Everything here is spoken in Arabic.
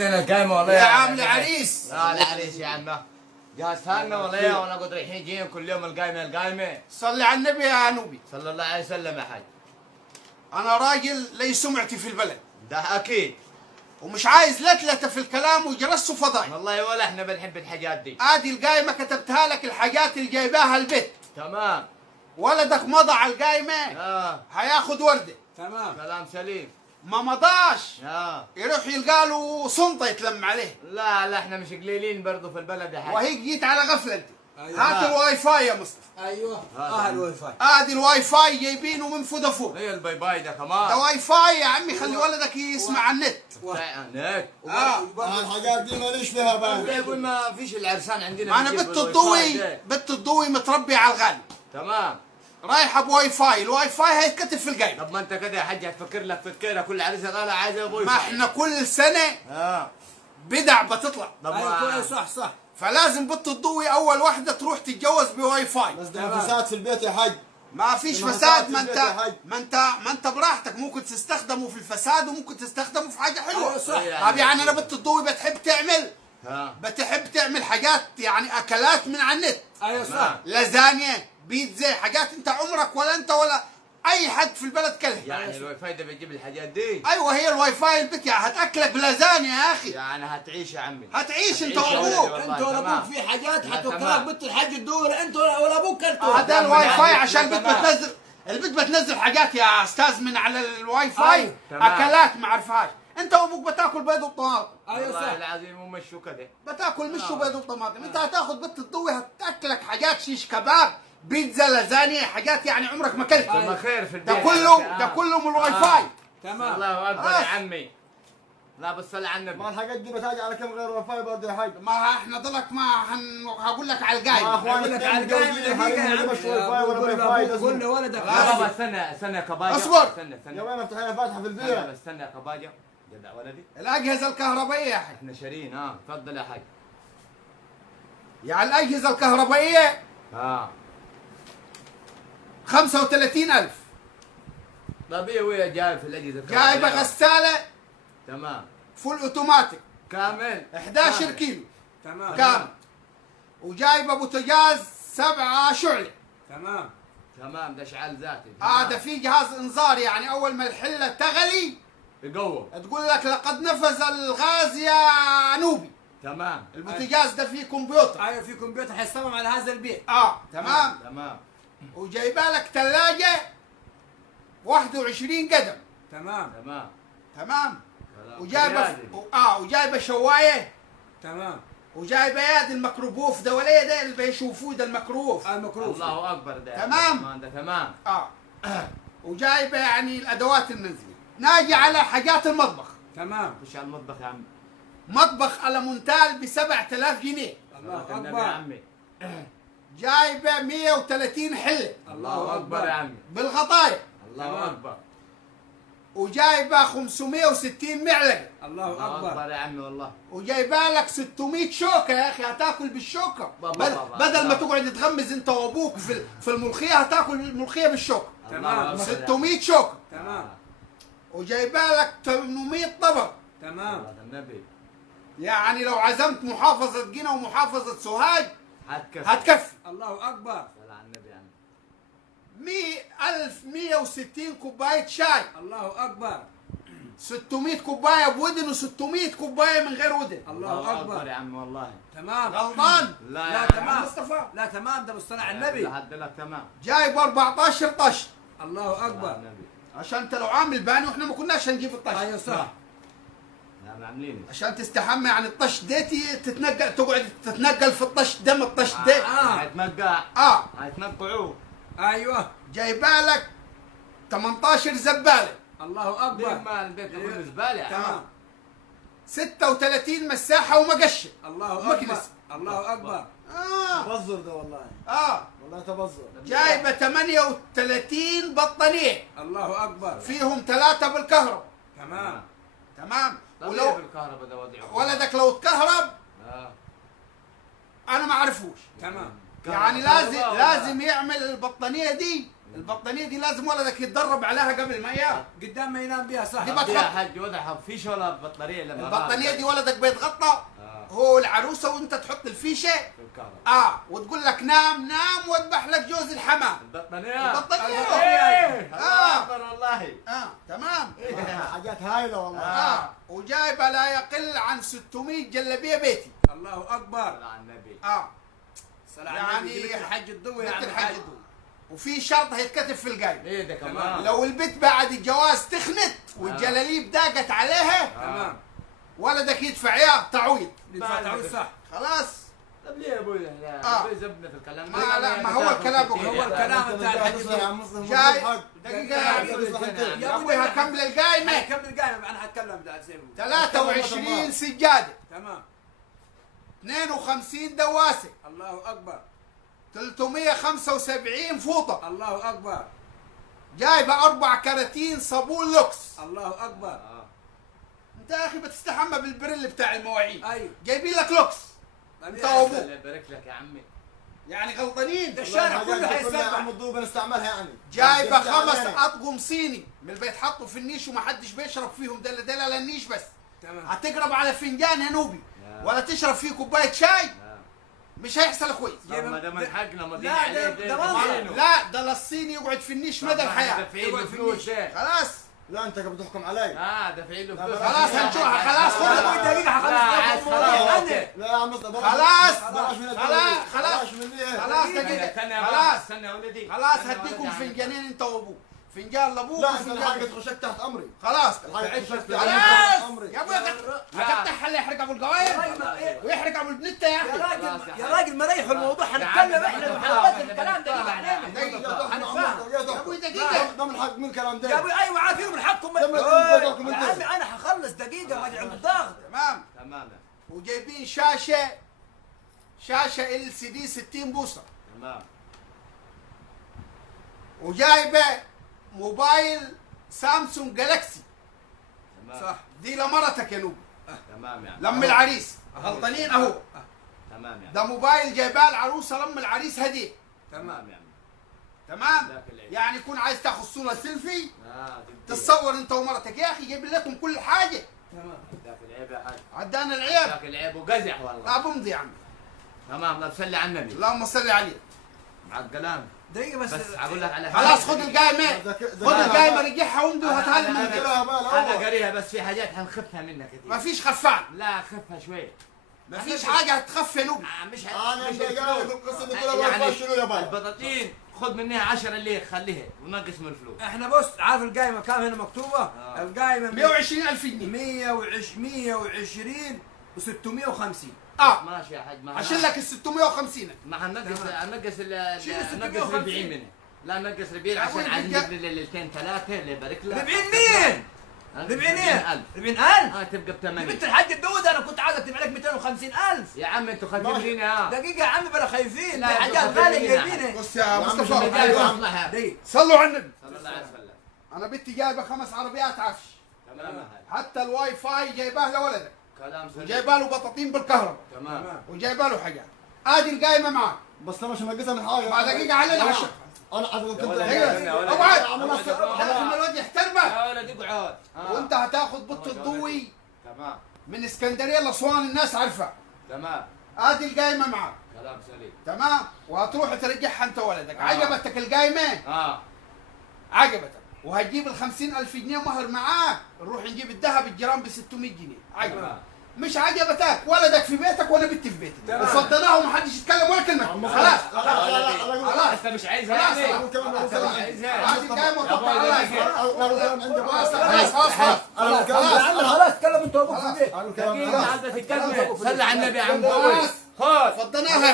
لنا القايمه والله يا عم العريس. لا العريس يا عم جهزتها لنا والله يا ولا قد رايحين جايين كل يوم القايمه. صلي على النبي يا نوبي. صلى الله عليه وسلم يا حاج. انا راجل لي سمعتي في البلد، ده اكيد ومش عايز لتلته في الكلام وجرس وفضايح. والله ولا احنا بنحب الحاجات دي. ادي القايمه كتبتها لك، الحاجات اللي جايباها البيت. تمام. ولدك مضى على القايمه هياخد ورده. تمام كلام سليم. ما مضاش يروح يلقى له سلطه يتلم عليه. لا احنا مش قليلين برضه في البلد يا حاج. وهيك جيت على غفله انت. أيوة. هات الواي فاي يا مصطفى. ايوه الواي فاي. ادي الواي فاي جايبينه من فودافون. هي الباي باي ده كمان. ده واي فاي يا عمي، خلي ولدك يسمع على النت. نت. الحاجات دي ماليش فيها بقى. يقول ما فيش العرسان عندنا. انا بنت الضوي متربي على الغالي. تمام. رايحه بواي فاي، الواي فاي هيتكتب في القايمه. طب ما انت كده يا حاج هتفكر لك فكيره كل عريسه قال عايزه واي فاي. ما احنا كل سنه بدع بتطلع. ايوه صح. فلازم بنت الضوي اول واحده تروح تتجوز بواي فاي. بس ده فساد في البيت يا حاج. ما فيش فساد. ما انت براحتك، ممكن تستخدمه في الفساد وممكن تستخدمه في حاجه حلوه. صح. طب يعني انا بنت الضوي بتحب تعمل حاجات، يعني اكلات من على النت. ايوه صح. لازانيا، بيتزا، حاجات انت عمرك ولا انت ولا اي حد في البلد كلها. يعني الواي فاي ده بيجيب الحاجات دي. ايوه هي الواي فاي البيت، يعني هتاكلك بلازانيا يا اخي. يعني هتعيش يا عمي. هتعيش انت وابوك. انت ولا ابوك في حاجات حتوكلك بنت الحاج الدغري، انت ولا ابوك كلتوا. هذا الواي فاي عشان البيت بتنزل حاجات يا استاذ من على الواي فاي. اكلات ما عرفهاش. انت وابوك بتاكل بيض وطماطم. ايوه صح. والله العظيم ومشوا كده. بتاكل مش وبيض وطماطم. انت هتاخذ بنت الضوي هتاكلك حاجات شيش كباب، بيتزا، لازانيا، حاجات يعني عمرك ما اكلتها. ما خير في البيت. ده كله من الواي فاي. تمام. الله اكبر يا عمي. لا بس صل على النبي. ما الحاجات دي بتاجي على كم غير واي فاي برضه يا حاج؟ ما احنا ضلك ما هقول لك على القايمه. هقول لك على القايمه دقيقه. مش واي فاي ولا واي فاي. كل ولدك. بابا استنى يا كباجه. اصبر. استنى يا وين افتح لنا فاتحه في البيت. استنى يا كباجه. جدع ولدي. الاجهزه الكهربائيه يا حاج. احنا شارين. تفضل يا حاج. يعني الاجهزه الكهربائيه 35,000. طب ايه ويا جايب في الاجهزه جايبه غساله. تمام. فول اوتوماتيك كامل 11 كيلو. تمام. كامل. وجايبه بوتاجاز 7 شعله. تمام ده اشعال ذاتي. ده في جهاز انذار، يعني اول ما الحله تغلي يقوم تقول لك لقد نفذ الغاز يا نوبي. تمام. البوتاجاز ده فيه كمبيوتر. ايوه في كمبيوتر حيصمم على هذا البيت. تمام. وجايبه لك ثلاجه 21 قدم. تمام. وجايبه شوايه. تمام. وجايبه يد الميكروبوف ده ولا ده اللي بيشوفوه ده الميكروبوف. الله اكبر ده. تمام. ده تمام. وجايبه يعني الادوات المنزليه. ناجي على حاجات المطبخ. تمام. مش على المطبخ يا عم. مطبخ على مونتال ب 7,000 جنيه. الله اكبر يا عمي. جايبه 130 حله. الله اكبر يا عمي. بالغطايا. الله اكبر. وجايبه 560 معلقه. الله اكبر يا عمي والله. وجايبه لك 600 شوكه يا اخي، هتاكل بالشوكه. بدل ما تقعد تغمز انت وابوك في الملوخيه، هتاكل الملوخيه بالشوكه. تمام. 600 شوكه. تمام. وجايبه لك 800 طبق. تمام. النبي. يعني لو عزمت محافظه قنا ومحافظه سوهاج هتكفي. الله اكبر. صل على النبي يا عم. 1,160 كوبايه شاي. الله اكبر. 600 كوبايه بودن و600 كوبايه من غير ودن. الله اكبر يا عم والله. تمام. غلطان؟ لا تمام. مصطفى لا تمام، ده بالصلاة على النبي. لحد لك تمام. جايب 14 طش. الله اكبر. عشان انت لو عامل باني واحنا ما كناش هنجيب الطش. ايوه صح. لا عاملين عشان تستحمى، يعني الطش ديتي تتنقل، تقعد تتنقل في الطش، دم الطش دي. هيتنقع. هيتنقعوه. ايوه. جايبه لك 18 زباله. الله اكبر. ما البيت بالنسبه لي. تمام. 36 مساحه ومقشه. الله اكبر. الله اكبر. تبذر ده والله. والله تبذر. جايبه 38 بطانيه. الله اكبر. فيهم 3 بالكهرباء. تمام. ولو بالكهرباء ده وضعه. ولدك لو اتكهرب انا ما اعرفوش. تمام. يعني لازم يعمل البطانيه دي البطانيه دي لازم ولدك يتدرب عليها قبل ما ينام. قدام ما ينام بيها صح. دي يا حاج وضع فيش ولا بطاريه لما البطانيه دي ولدك بيتغطى هو العروسه وانت تحط الفيشه في الكهرباء وتقول لك نام نام واذبح لك جوز الحمام. البطانيه البطانيه والله تمام. حاجات هايله والله. وجايبه لا يقل عن 600 جلابيه بيتي. الله اكبر. على النبي. يعني حج الضوء يعني حج الضوء. وفي شرط هيتكتب في القايمه. ايه ده كمان؟ لو البت بعد الجواز تخنت والجلاليب داقت عليها تمام. ولدك يدفع اياه تعويض. يدفع تعويض صح. خلاص. طب ليه يا ابوي زبنا في الكلام؟ ما هو الكلام هو الكلام بتاع الحج جاي دقيقة يا ابوي هكمل القايمة. كمل القايمة انا هتكلم بتاع زين. 23 سجادة. تمام. 52 دواسة. الله اكبر. 375 فوطة. الله اكبر. جايبة 4 كراتين صابون لوكس. الله اكبر. انت يا اخي بتستحمى بالبريل بتاع المواعين. ايوه. جايبين لك لوكس. انت وابوك. الله يبارك لك يا عمي. يعني غلطانين. ده الشارع كله حيسبح. عم الضوء بنستعملها يعني. جايبه 5 اطقم صيني من اللي بيتحطوا في النيش ومحدش بيشرب فيهم، ده على النيش بس. تمام. هتقرب على فنجان يا نوبي ولا تشرب فيه كوبايه شاي مش هيحصل كويس. ما ده من حقنا ماضيين لا، عليه. ده منظر. لا ده للصيني يقعد في النيش مدى الحياه. دافعين له فلوس. خلاص لا انت بتحكم علي. دافعين له فلوس. خلاص هنشوفها. خلاص خد دقيقة خلاص لا يا عم خلاص دقيقه خلاص استنى يا ولدي. خلاص هديكم فنجانين انت وابوك. فنجان لابوك لا انت وفنجان الحاجة تخشك تحت امري. خلاص الحاجة تخشك خلاص تحت امري. يا ابوي هتفتح اللي يحرق ابو القواير ويحرق ابو البنته يا يا اخي. راجل يا راجل ما ريحوا الموضوع هنتكلم احنا بنحاول الكلام ده يجي علينا. يا ابوي دقيقه ده من حق من الكلام ده. يا ابوي ايوه عارفين من حقكم يا عمي انا حخلص دقيقة راجع عند الضغط. تمام. وجايبين شاشه LCD 60 بوصه. تمام. وجايبه موبايل سامسونج جالاكسي. صح. دي لمرتك يا نوبي. تمام يعني. لم العريس غلطانين اهو. تمام يعني. ده موبايل جايباه العروسه لم العريس هديه. تمام يعني. تمام. يعني يكون عايز تاخذ صوره سيلفي تتصور انت ومرتك. يا اخي جايب لكم كل حاجه. تمام. ذاك العيب يا حاج. عدانا العيب. ذاك العيب وقزح والله. بمضي يا عمي. تمام. لا تصلي على النبي. اللهم صل عليه. مع الكلام. دقيقة بس اقول لك على خلاص خذ القايمه. خذ القايمه رجعها وامضي وهاتها لي من البيت. انا قاريها بس في حاجات حنخفها منك كثير. ما فيش خفان. لا خفها شوي. ما فيش حاجه هتخف يا نوبي. مش انا بقالي القصه دي كلها شنو يا باي. البطاطين خذ منها 10 اللي خليها ونقص من الفلوس. احنا بص عارف القايمة كام هنا مكتوبة؟ القايمة 120,000 جنيه. 120 و650. ماشي يا حاج. عشان لك ال 650. ما هنقص 40 منها. لا نقص 40 عشان عايز نجيب ليلتين ثلاثه اللي يبارك لك. 40 مين؟ 40 ايه؟ 40,000 تبقى ب 8. بنت الحاج الدود انا كنت عايز اكتب عليك 250,000. يا عم انتوا خايفين منين دقيقة يا عمي بلا خايفين. لا دي حاجات غالية جايبينها. بص يا مصطفى دقيقة. صلوا على النبي. صلى الله عليه وسلم. انا بنتي جايبه 5 عربيات عفش. تمام. حتى الواي فاي جايباه لولدك. كلام سليم. وجايبه له بطاطين بالكهرباء. تمام. وجايبه له حاجات. ادي القايمه معك. بس انا مش منقصها من حاجه. بعد دقيقه علينا على الشقه. انا كنت اقعد لازم الواد يحترمك. يا ولد اقعد. وانت هتاخذ بط الضوي تمام. من اسكندريه لاسوان الناس عارفه. تمام. ادي القايمه معك. كلام سليم. تمام. وهتروح ترجعها انت ولدك. عجبتك القايمه؟ عجبتك. وهتجيب ال 50,000 جنيه مهر معاك. نروح نجيب الذهب الجرام ب 600 جنيه. عجبك. مش عجبتك ولدك في بيتك وانا بنتي في بيتي. وفضيناه ومحدش يتكلم ولا كلمه. خلاص. خلاص. انت مش عايزها يعني. انت مش عايزها. هذه القايمه وتوكل على الله. خلاص تكلم انت وابوك في البيت. دقيقة عندك الكلمة. صلي على النبي يا عم. خلاص. خذ. فضيناها.